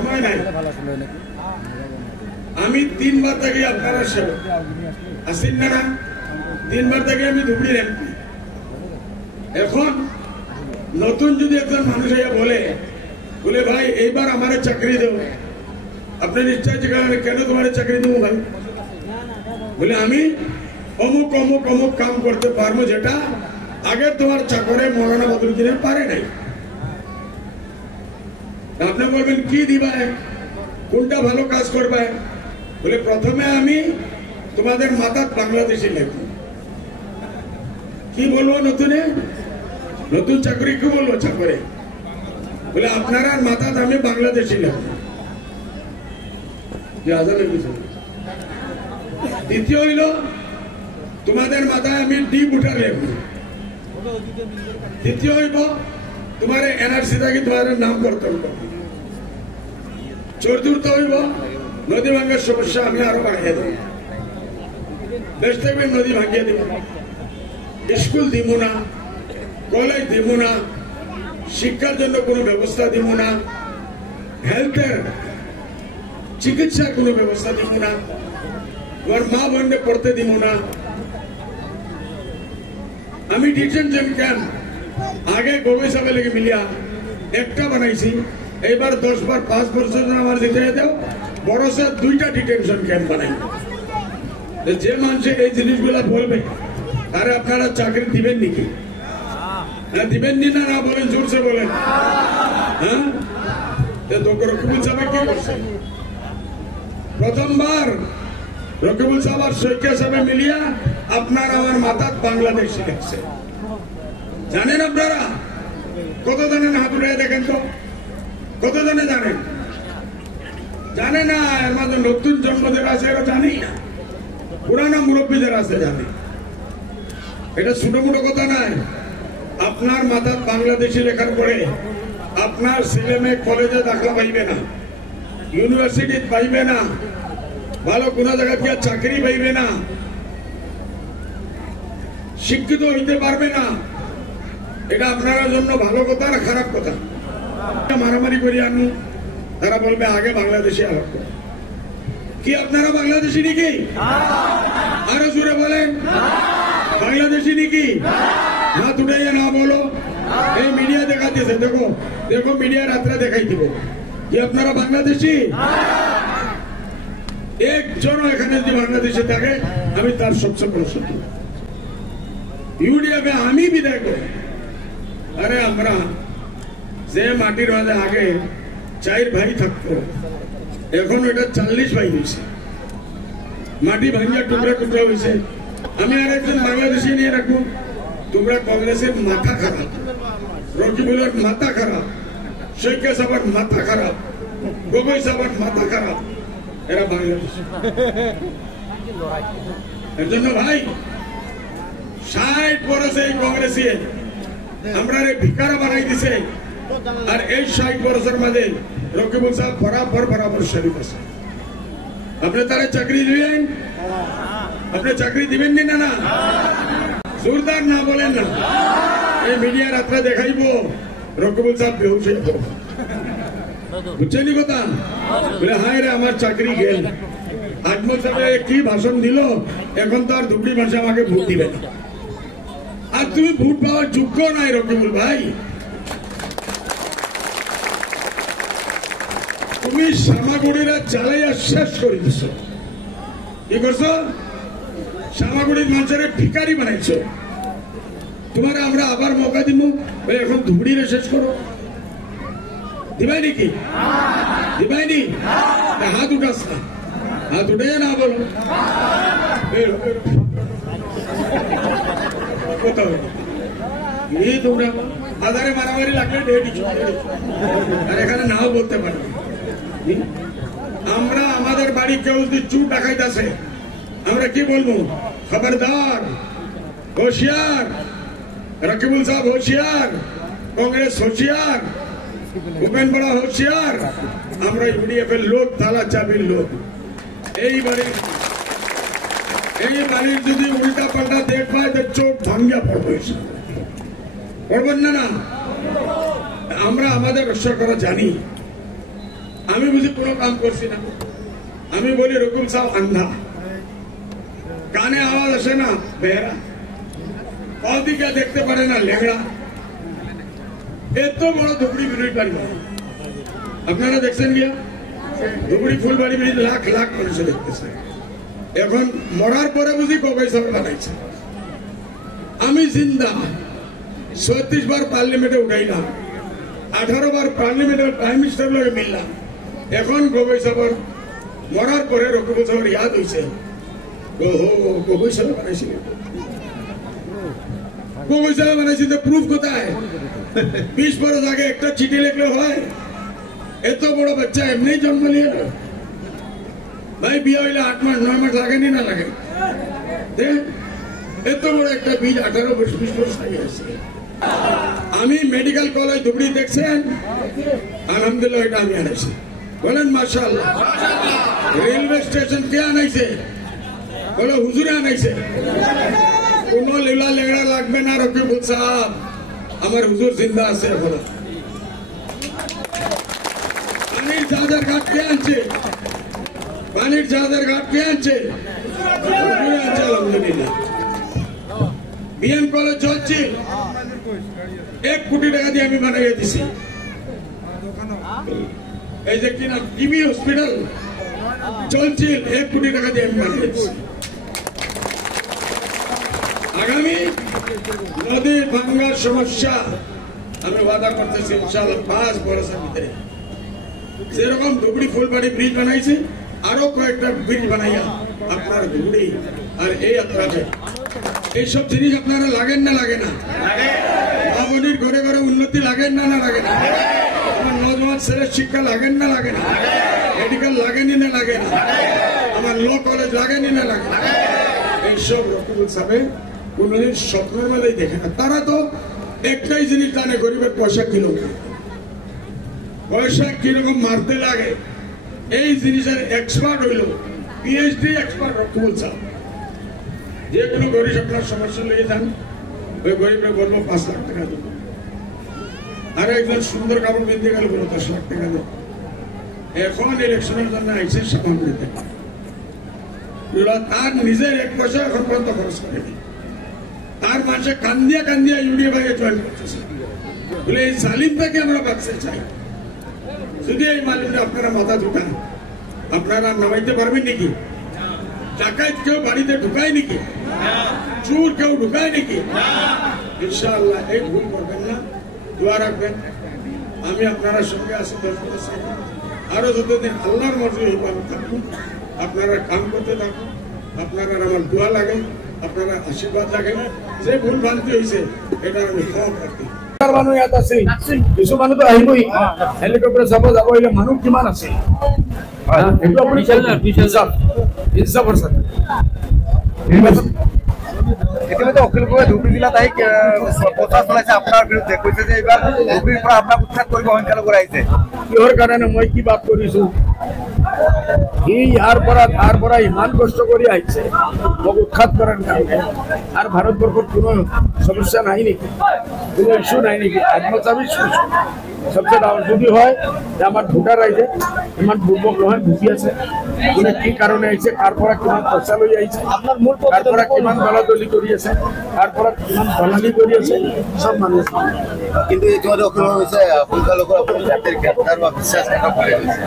সময় নাই। আমি 3 বার থেকে আপনারা সেবক আসেন না, 3 বার থেকে আমি ধুবড়ির এমপি। এখন নতুন যদি একজন মানুষ বলে ভাই এইবার আমার চাকরি দেব, আপনি নিশ্চয় কেন তোমার চাকরি দেবো ভাই? বলে আমি অমুক অমুক অমুক কাম করতে পারবো যেটা আগে তোমার চাকরে মৌলানা বদরুদ্দিনের পারে নাই। আপনি বলবেন কি দিবা, কোনটা ভালো কাজ করবে? বলে প্রথমে আমি তোমাদের মাথা বাংলাদেশি লিখবো। কি বলবো নতুন চাকরি কি বলবো চাকরে? বলে আপনারা মাথা আমি বাংলাদেশি লিখবো। দ্বিতীয় হইল তোমাদের মাথায় আমি ডি বুটার লিখবো। তৃতীয় হইব তোমার এনআরসি থাকি তোমার নাম করতাম। চতুর্থ হইব নদী ভাঙ্গার সমস্যা আমি আরো বাড়িয়ে দেব, দেশ থেকে নদী ভাঙিয়ে দেব, স্কুল দিব না, কলেজ দিব না, শিক্ষার জন্য কোনো ব্যবস্থা দিব না, হেলথের চিকিৎসার কোনো ব্যবস্থা দিব না, তোমার মা বোনকে পড়তে দিব না। আমি ডিটেনশন ক্যাম্প আগে গগৈ সাহেবের লেগে মিলিয়া একটা বানাইছি, এইবার 10 বার 5 বছর আমার দিতে দেও, বড়সে 2টা ডিটেনশন ক্যাম্প বানাই। যে মানুষ এই জিনিসগুলা বলবে আরে আপনারা চাকরি দিবেন নাকি? দিবেন নি না বলেন, জোরসে বলেন। হ্যাঁ, রকিবুল সাহেব কি করছে? প্রথমবার রকিবুল সাহেব আর শৈকিয়া সাহেব মিলিয়া আপনার আমার মাথা বাংলাদেশ শিখাচ্ছে। জানেন আপনারা কত জানেন? হাত উঠে দেখেন তো, কত জনে জানেন? জানে না। এর মধ্যে নতুন জন্মদের আছে এরা জানেই না, পুরানা মুরব্বীদের আছে জানে। এটা ছোট মোটো কথা নয়। আপনার মাথা বাংলাদেশি লেখার পরে আপনার ছেলে মেয়ে কলেজে দাখলা পাইবে না, ইউনিভার্সিটি পাইবে না, ভালো কোন জায়গায় গিয়ে চাকরি পাইবে না, শিক্ষিত হইতে পারবে না। এটা আপনার জন্য ভালো কথা না খারাপ কথা? মারামারি করি আনু, তারা বলবে আগে বাংলাদেশি আলাপ করে। কি আপনারা বাংলাদেশি নাকি? আরো জোরে বলেন, বাংলাদেশি নাকি? হাত উঠাইয়া না বলো। এই মিডিয়া দেখাতেছে, দেখো দেখো মিডিয়া রাত্রে দেখাই দিব। কি আপনারা বাংলাদেশি? একজনও এখানে যদি বাংলাদেশে থাকে আমি তার সবচেয়ে বড় শত্রু। ইউডিএফে আমি বিদায় করি। আরে আমরা যে মাটির মাঝে আগে 4 ভাই থাকতো, এখন এটা 40 ভাই হয়েছে। মাটি ভাঙিয়া টুকরা টুকরা হয়েছে। আমি আর একজন বাংলাদেশি নিয়ে রাখবো। তোমরা কংগ্রেসের মাথা খারাপ, রকিবুলের মাথা খারাপ, শৈকিয়া সাহেবের মাথা খারাপ, গগৈ সাহেবের মাথা খারাপ, এরা বাংলাদেশ। এর জন্য ভাই 60 বছর এই কংগ্রেসে আমরা ভিকারা বানাই দিছে। আর এই 60 বছরের মাঝে রকিবুল সাহেব বরাবর শরীফ আছে। আপনি তারা চাকরি দিবেন? আপনি চাকরি দিবেন না? না জোরদার না বলেন না। এই মিডিয়া রাত্রে দেখাইবো রকিবুল সাহেব বেহুশ হয়ে যাবো, বুঝছেন কথা? বলে হায় রে আমার চাকরি গেল। আজমল সাহেব কি ভাষণ দিল, এখন তো আর ধুবড়ি ভাষা আমাকে ভোট দিবে না। আর তুমি ভোট পাওয়ার যোগ্য নাই রকিবুল ভাই। তুমি সামাগুড়িরা চালাইয়া শেষ করে দিছ। কি করছো? সামাগুড়ির মানুষের ভিখারি বানাইছো। তোমার আমরা আবার মৌকা দিব, এখন ধুবড়িরে শেষ করো। দিবাই নাকি? দিবাইনি? হাত উঠাস না, হাত উঠে না বলো। তোমরা আধারে মারামারি লাগলে আর এখানে নাও বলতে পারবে। আমরা আমাদের বাড়ি কেউ যদি চুর ডাকাইতেছে আমরা কি বলবো? খবরদার, হোশিয়ার, রকিবুল সাহেব হোশিয়ার, কংগ্রেস হোশিয়ার, ভূপেন বড়া হোশিয়ার। আমরা ইউডিএফ এর লোক, তালা চাবির লোক। এই বাড়ির যদি উল্টা পাল্টা দেখ পায় তো চোখ ভাঙ্গিয়া পড়বে। পড়বেন না? আমরা আমাদের রক্ষা করা জানি। আমি বুঝি কোনো কাম করছি না। আমি বলি রকুম সাহেব আন্ধা, কানে আওয়াজ আসে না বেহরা, দিকে দেখতে পারে না লেংড়া, এত বড় ধুবড়ি ব্রিজ বাড়ি আপনারা দেখছেন গিয়া? ধুবড়ি ফুলবাড়ি ব্রিজ লাখ লাখ মানুষ দেখতেছে। এখন মরার পরে বুঝি গগৈ সাহেব বানাইছে। আমি জিন্দা 36 বার পার্লামেন্টে উঠাইলাম, 18 বার পার্লামেন্টের প্রাইম মিনিস্টার লগে মিললাম। এখন গগৈ সাহেবের মরার পরে রকিবুল সাহেবের ইয়াদ হয়েছে, ওহো গগৈ সাহেব বানাইছিল, গগৈ সাহেব বানাইছিল। প্রুফ কোথায়? 20 বছর আগে একটা চিঠি লিখলে হয়? এত বড় বাচ্চা এমনি জন্ম নিয়ে না ভাই, বিয়ে হইলে 8 মাস 9 মাস লাগেনি না লাগে? এত বড় একটা বীজ 18 বছর 20 বছর আগে আছে। আমি মেডিকেল কলেজ ধুবড়ি দেখছেন, আলহামদুলিল্লাহ এটা আমি আনাইছি, বলেন মাশাআল্লাহ। রেলওয়ে স্টেশন কে আনাইছে? বলে হুজুরে আনাইছে। কোন লীলা লেগড়া লাগবে না রকিবুল সাহেব, আমার হুজুর জিন্দা আছে। এখন পানির জাহাজের ঘাট কে আনছে? পানির জাহাজের ঘাট কে আনছে? হুজুরে আনছে আলহামদুলিল্লাহ। বিএম কলেজ চলছে, 1 কোটি টাকা দিয়ে আমি বানাইয়া দিছি। এই যে কিনা টিবি হসপিটাল চলছে, 1 কোটি টাকা দিয়ে আমি বানিয়ে দিছি। আগামী নদী ভাঙ্গার সমস্যা আমি ওয়াদা করতেছি ইনশাআল্লাহ 5 বছরের ভিতরে যেরকম ধুবড়ি ফুলবাড়ি ব্রিজ বানাইছে, আরো কয়েকটা ব্রিজ বানাইয়া আপনার ধুবড়ি আর এই যাত্রাতে এইসব জিনিস আপনারা লাগেন না লাগে না? বাবনির ঘরে ঘরে উন্নতি লাগেন না লাগে না? আমার নজওয়ান ছেলের শিক্ষা লাগেন না লাগে না? মেডিকেল লাগেনি না লাগে না? আমার ল কলেজ লাগেনি না লাগে না? এইসব রকিবুল সাহেব কোনদিন স্বপ্নের মেলেই দেখে না। তারা তো একটাই জিনিস জানে, গরিবের পয়সা কিরকম, পয়সা কিরকম মারতে লাগে, এই জিনিসের এক্সপার্ট হইল পিএইচডি এক্সপার্ট রকিবুল সাহেব। যে কোনো গরিব আপনার সমস্যা লেগে যান, ওই গরিবরা বলবো 5 লাখ টাকা দেবো, আর একজন সুন্দর কাপড় কিনতে গেলে বলবো 10 লাখ টাকা দেবো। এখন ইলেকশনের জন্য আইসে সামান দিতে, তার নিজের 1 পয়সা এখন পর্যন্ত খরচ করেনি। তার মাসে কান্দিয়া কান্দিয়া ইউডিএ ভাইয়ে জয়েন করতেছে। বলে এই জালিমটাকে আমরা বাঁচতে চাই। যদি এই মালিকটা আপনারা মাথা ঢুকান, আপনারা নামাইতে পারবেন নাকি? ডাকাত কেউ বাড়িতে ঢুকায় নাকি? চোর কেউ ঢুকায় নাকি? ইনশাআল্লাহ এই ভুল করবেন না, দোয়া রাখবেন। আমি আপনারা সঙ্গে আছি, আরো যতদিন আল্লাহর মর্জি ভালো থাকুন, আপনারা কাম করতে থাকুন, আপনারা আমার দোয়া লাগে, আপনারা আশীর্বাদ লাগে। যে ভুল ভ্রান্তি হয়েছে এটা আমি ক্ষমা প্রার্থী। মানুহ ইয়াত আছে, কিছু মানুহতো আহিবই, হেলিকপ্টাৰ যাব এতিয়া মানুহ কিমান আছে সেইটো আপুনি হিচাপৰ সাথে। ইতিমধ্যে অখিল গগৈ ধুবুৰী জিলাত আহি প্ৰচাৰ চলাইছে আপোনাৰ বিৰুদ্ধে, কৈছে যে এইবাৰ ধুবুৰীৰ পৰা আপোনাক উৎখাত কৰিব সংখ্যালঘু ৰাইজে। কিহৰ কাৰণে মই কি বাদ কৰিছো? সি ইয়াৰ পৰা তাৰ পৰা ইমান কষ্ট কৰি আহিছে মোক উৎখাত কৰাৰ কাৰণে। আৰু ভাৰতবৰ্ষত কোনো সমস্যা নাই নেকি? কোনো ইস্যু নাই নেকি? আত্মচাবী সবচেয়ে ডাঙৰ যদি হয় যে আমাৰ ভোটাৰ ৰাইজে ইমান দুৰ্ভোগ নহয়, ভুগি আছে। কোনে কি কাৰণে আহিছে, কাৰ পৰা কিমান পইচা লৈ আহিছে, কাৰ পৰা কিমান দলাদলি কৰি আছে, কাৰ পৰা কিমান দলালি কৰি আছে, চব মানুহ। কিন্তু ইতিমধ্যে অখিল গগৈ হৈছে সংখ্যালঘুৰ আপুনি জাতিৰ গাদ্দাৰ বা বিশ্বাসঘাতক বুলি কৈছে।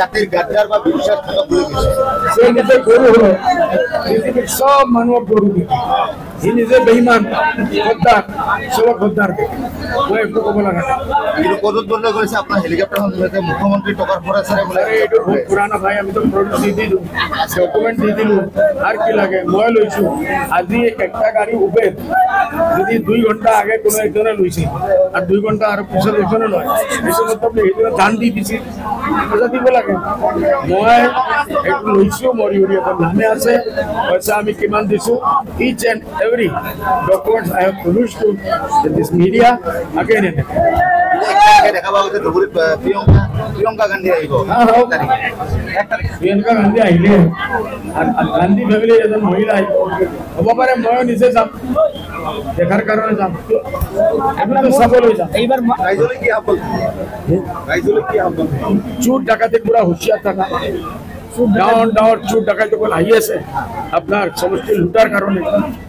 জাতিৰ গাদ্দাৰ বা বিশ্বাসঘাতক বুলি কৈছে। সে নিজে গৰু হয়, পৃথিৱীৰ সব মানুহক গৰু দেখে। সি নিজে বেইমান, গদ্দাৰ, চবক গদ্দাৰ দেখে। মই একো ক'ব লগা নাই। কিন্তু কজত বন্ধ কৰিছে আপোনাৰ হেলিকপ্টাৰখন ধৰিছে মুখ্যমন্ত্ৰী টকাৰ খৰচেৰে বোলে। এইটো বহুত পুৰাণা ভাই, আমি তো প্ৰডিউচ দি দিলো, ডকুমেণ্ট দি দিলো, আৰু কি লাগে? মই লৈছো আজি একটা গাড়ী উবেৰ যদি 2 ঘণ্টা আগে কোনো একজনে লৈছে আৰু 2 ঘণ্টা আৰু পিছত একজনে লয়, সেইটো মতলব সেইজনে দান দি দিছে, পইচা দিব লাগে। মই এইটো লৈছো, মোৰ ইউৰিয়াখন নামে আছে, পইচা আমি কিমান দিছো, each and every documents I have produced to this media again and again. দেখা পোৱা গৈছে ধুবুৰীত প্ৰিয়ংকা প্রিয়ঙ্কা গান্ধী আইব প্রিয়ঙ্কা গান্ধী আহিলে আর গান্ধী ফ্যামিলি এজন মহিলা আহিব হব পাৰে মই নিজে যাম দেখার কারণে যাম আমি তো চাবলৈ যাম এইবার রাইজলে কি আহ্বান রাইজলে কি আহ্বান চুর ডাকাতে পুরা হুঁশিয়ার থাকা ডাউন চুর ডাকাতে সকল আহি আছে আপনার সমষ্টি লুটার কারণে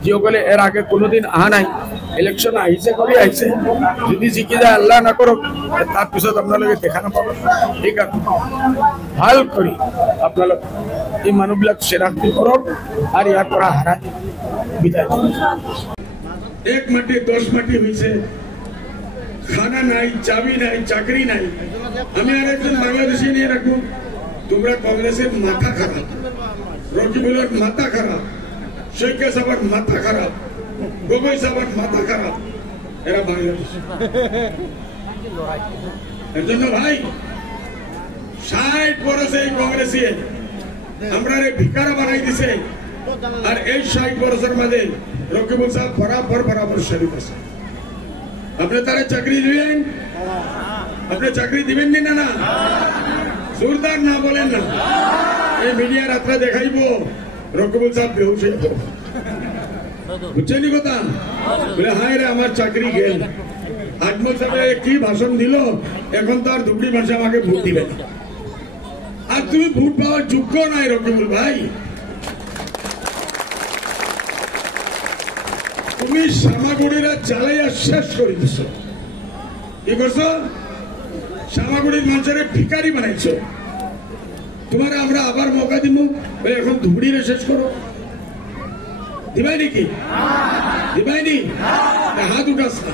যিসকলে এর আগে কোনোদিন আহা নাই ইলেকশন আহিছে কৰি আহিছে যদি জিকি যায় আল্লাহ নকৰক তাৰ পিছত আপোনালোকে দেখা নাপাব সেইকাৰণে ভাল কৰি আপোনালোক এই মানুহবিলাক চিনাক্তি কৰক আৰু ইয়াৰ পৰা হাৰাই বিদায় এক মাটি 10 মাটি হয়েছে খানা নাই চাবি নাই চাকরি নাই আমি আর একজন বাংলাদেশি নিয়ে রাখবো তোমরা কংগ্রেসের মাথা খারাপ রকিবুলের মাথা খারাপ শেখ সাহেবের মাথা খারাপ গগৈ সাহেবের মাথা খারাপ এরা বাংলাদেশ এর জন্য ভাই 60 বছর এই কংগ্রেসি আমরা ভিকারা বানাই দিছে আর এই 60 বছরের মধ্যে রকিবুল সাহেব বরাবর শরীফ আছে আপনি তারা চাকরি দিবেন আপনি চাকরি দিবেন না জোরদার না বলেন না এই মিডিয়া রাত্রে দেখাইব রকিবুল সাহেব বেহুশ হয়ে যাবে বুঝছেন কথা বলে হায় রে আমার চাকরি গেল আজমল সাহেব কি ভাষণ দিল এখন তো আর দুবড়ি ভাষা আমাকে ভোট দিবেন আর তুমি ভোট পাওয়ার যোগ্য নাই রকিবুল ভাই তুমি সামাগুড়িরা চালাইয়া শেষ করে দিছ কি করছো সামাগুড়ির মানুষের ভিকারি বানাইছ তোমার আমরা আবার মৌকা দিব এখন ধুবড়িরে শেষ করো দিবাই নাকি দিবাইনি হাত উঠাস না